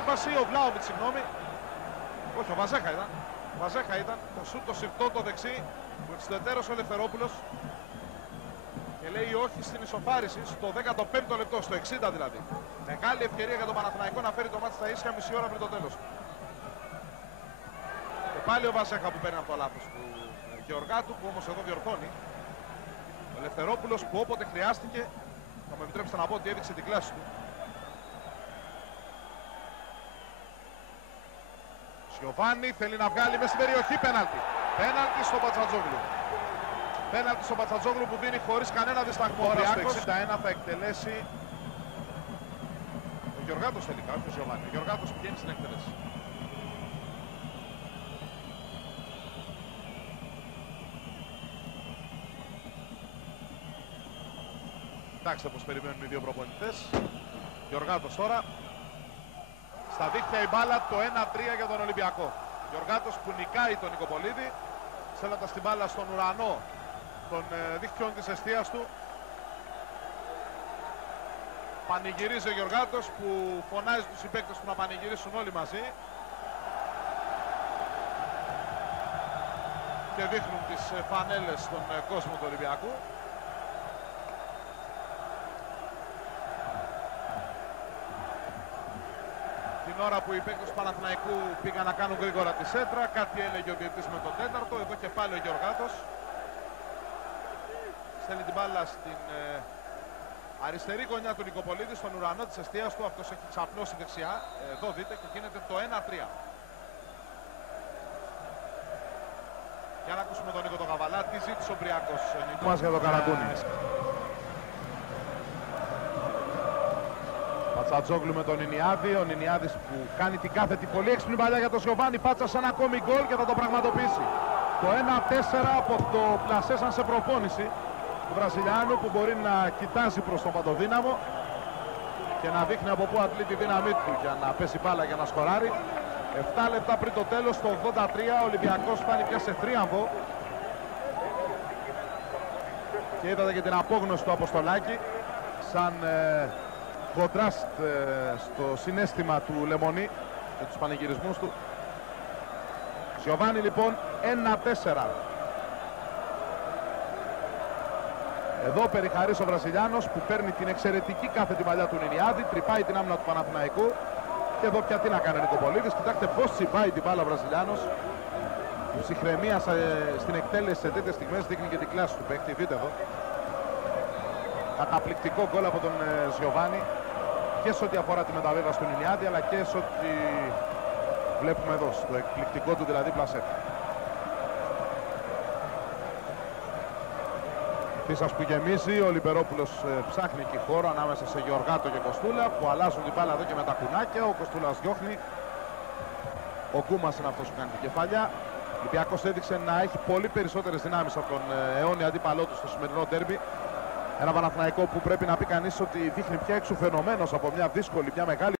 επέμβαση, ο Βλάοβιτς, συγγνώμη. Όχι, ο Βαζέχα ήταν. Ο Βαζέχα ήταν. Το σουτ το συρτό το δεξί που εξουδετερός ο Ελευθερόπουλος. Και λέει όχι στην ισοφάριση στο 15ο λεπτό, στο 60 δηλαδή. Μεγάλη ευκαιρία για τον Παναθηναϊκό να φέρει το μάτι στα ίσια μισή ώρα πριν το τέλος. Και πάλι ο Βαζέχα που παίρνει από το λάθος του Γεωργάτου, που όμως εδώ διορθώνει. Ο Ελευθερόπουλος που όποτε χρειάστηκε, θα μου επιτρέψετε να πω ότι έδειξε την κλάση του. Σιωβάνι θέλει να βγάλει μέσα στην περιοχή, πέναλτι. Πέναλτι στο Πατσατζόγλου. Πέναλτι στο Πατσατζόγλου που δίνει χωρίς κανένα δισταγμό. Τώρα στο 61 θα εκτελέσει ο Γεωργάτος τελικά, όχι ο Σιωβάνι. Ο Γεωργάτος πηγαίνει στην εκτέλεση. Κοιτάξτε πως περιμένουν οι δύο προπονητές. Γεωργάτος τώρα. Στα δίχτυα η μπάλα, το 1-3 για τον Ολυμπιακό. Γεωργάτος που νικάει τον Νικοπολίδη, στέλνοντας την μπάλα στον ουρανό των δίχτυων της εστίας του. Πανηγυρίζει ο Γεωργάτος που φωνάζει τους συμπαίκτες του να πανηγυρίσουν όλοι μαζί. Και δείχνουν τις φανέλες στον κόσμο του Ολυμπιακού. Την ώρα που οι παίκτες του Παναθηναϊκού πήγαν να κάνουν γρήγορα τη σέντρα, κάτι έλεγε ο διαιτητής με τον τέταρτο. Εδώ και πάλι ο Γεωργάτος στέλνει την μπάλα στην αριστερή γωνιά του Νικοπολίδη, στον ουρανό της εστίας του. Αυτός έχει ξαπλώσει δεξιά. Εδώ δείτε και γίνεται το 1-3. Για να ακούσουμε τον Νίκο τον Καβαλά. Τι ζήτησε ο Μπριακός, Νίκο? Μας για το Καραγκούνι. Πατσατζόγλου με τον Ινιάδη. Ο Ινιάδης που κάνει την κάθετη πολύ έξυπνη παλιά για τον Σιωβάνι. Πάτσα σε ένα ακόμη γκολ και θα το πραγματοποιήσει. Το 1-4 από το πλασέ σαν σε προπόνηση του Βραζιλιάνου, που μπορεί να κοιτάζει προς τον Παντοδύναμο και να δείχνει από πού αντλεί τη δύναμή του για να πέσει μπάλα για να σκοράρει. 7 λεπτά πριν το τέλος, το 83, ο Ολυμπιακός φτάνει πια σε θρίαμβο. Και είδατε και την απόγνωση του Αποστολάκη σαν κοντράστ στο συναίσθημα του Λεμονή και τους πανηγυρισμούς του. Γιωβάνι λοιπόν 1-4. Εδώ περιχαρής ο Βραζιλιάνος που παίρνει την εξαιρετική κάθετη μαλλιά του Νινιάδη, τρυπάει την άμυνα του Παναθηναϊκού. Και εδώ πια τι να κάνει ο Νικοπολίδης. Κοιτάξτε πώς τσιπάει την μπάλα ο Βραζιλιάνος. Η ψυχραιμία στην εκτέλεση σε τέτοιες στιγμές δείχνει και την κλάση του παίκτη. Δείτε εδώ. Καταπληκτικό γκολ από τον Γιωβάνι και σε ό,τι αφορά τη μεταβίβαση του Νινιάδη, αλλά και σε ό,τι βλέπουμε εδώ, στο εκπληκτικό του δηλαδή πλασέ. Φύσας που γεμίζει, ο Λιμπερόπουλος ψάχνει και χώρο ανάμεσα σε Γεωργάτο και Κοστούλα που αλλάζουν την μπάλα εδώ και με τα κουνάκια. Ο Κοστούλας διώχνει. Ο Κούμας είναι αυτός που κάνει την κεφαλιά. Ο Ολυμπιακός έδειξε να έχει πολύ περισσότερες δυνάμεις από τον αιώνιο αντίπαλό του στο σημερινό ντέρμπι. Ένα Παναθηναϊκό που πρέπει να πει κανείς ότι δείχνει πια εξουθενωμένος από μια δύσκολη, μια μεγάλη